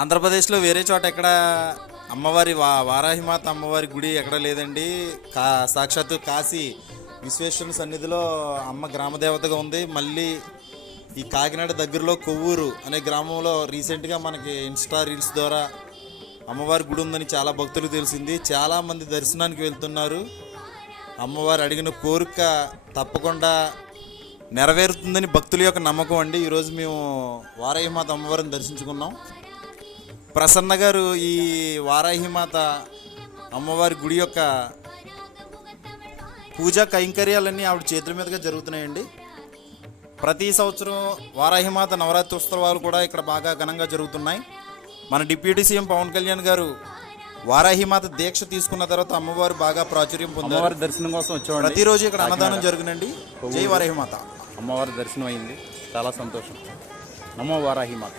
ఆంధ్రప్రదేశ్లో వేరే చోట ఎక్కడ అమ్మవారి వారాహిమాత అమ్మవారి గుడి ఎక్కడ లేదండి. సాక్షాత్తు కాశీ విశ్వేశ్వరుని సన్నిధిలో అమ్మ గ్రామదేవతగా ఉంది. మళ్ళీ ఈ కాకినాడ దగ్గరలో కొవ్వూరు అనే గ్రామంలో రీసెంట్గా మనకి ఇన్స్టా రీల్స్ ద్వారా అమ్మవారి గుడి ఉందని చాలా భక్తులకు తెలిసింది. చాలామంది దర్శనానికి వెళ్తున్నారు. అమ్మవారు అడిగిన కోరిక తప్పకుండా నెరవేరుతుందని భక్తుల యొక్క నమ్మకం అండి. ఈరోజు మేము వారాహిమాత అమ్మవారిని దర్శించుకున్నాం. ప్రసన్న గారు ఈ వారాహిమాత అమ్మవారి గుడి యొక్క పూజా కైంకర్యాలన్నీ ఆవిడ చేతుల మీదుగా జరుగుతున్నాయండి. ప్రతి సంవత్సరం వారాహిమాత నవరాత్రి ఉత్సవాలు కూడా ఇక్కడ బాగా ఘనంగా జరుగుతున్నాయి. మన డిప్యూటీ సీఎం పవన్ కళ్యాణ్ గారు వారాహిమాత దీక్ష తీసుకున్న తర్వాత అమ్మవారు బాగా ప్రాచుర్యం పొందారు. దర్శనం కోసం వచ్చాము. ప్రతిరోజు ఇక్కడ అన్నదానం జరుగునండి. జై వారాహిమాత. అమ్మవారి దర్శనం అయింది, చాలా సంతోషం. నమో వారాహిమాత.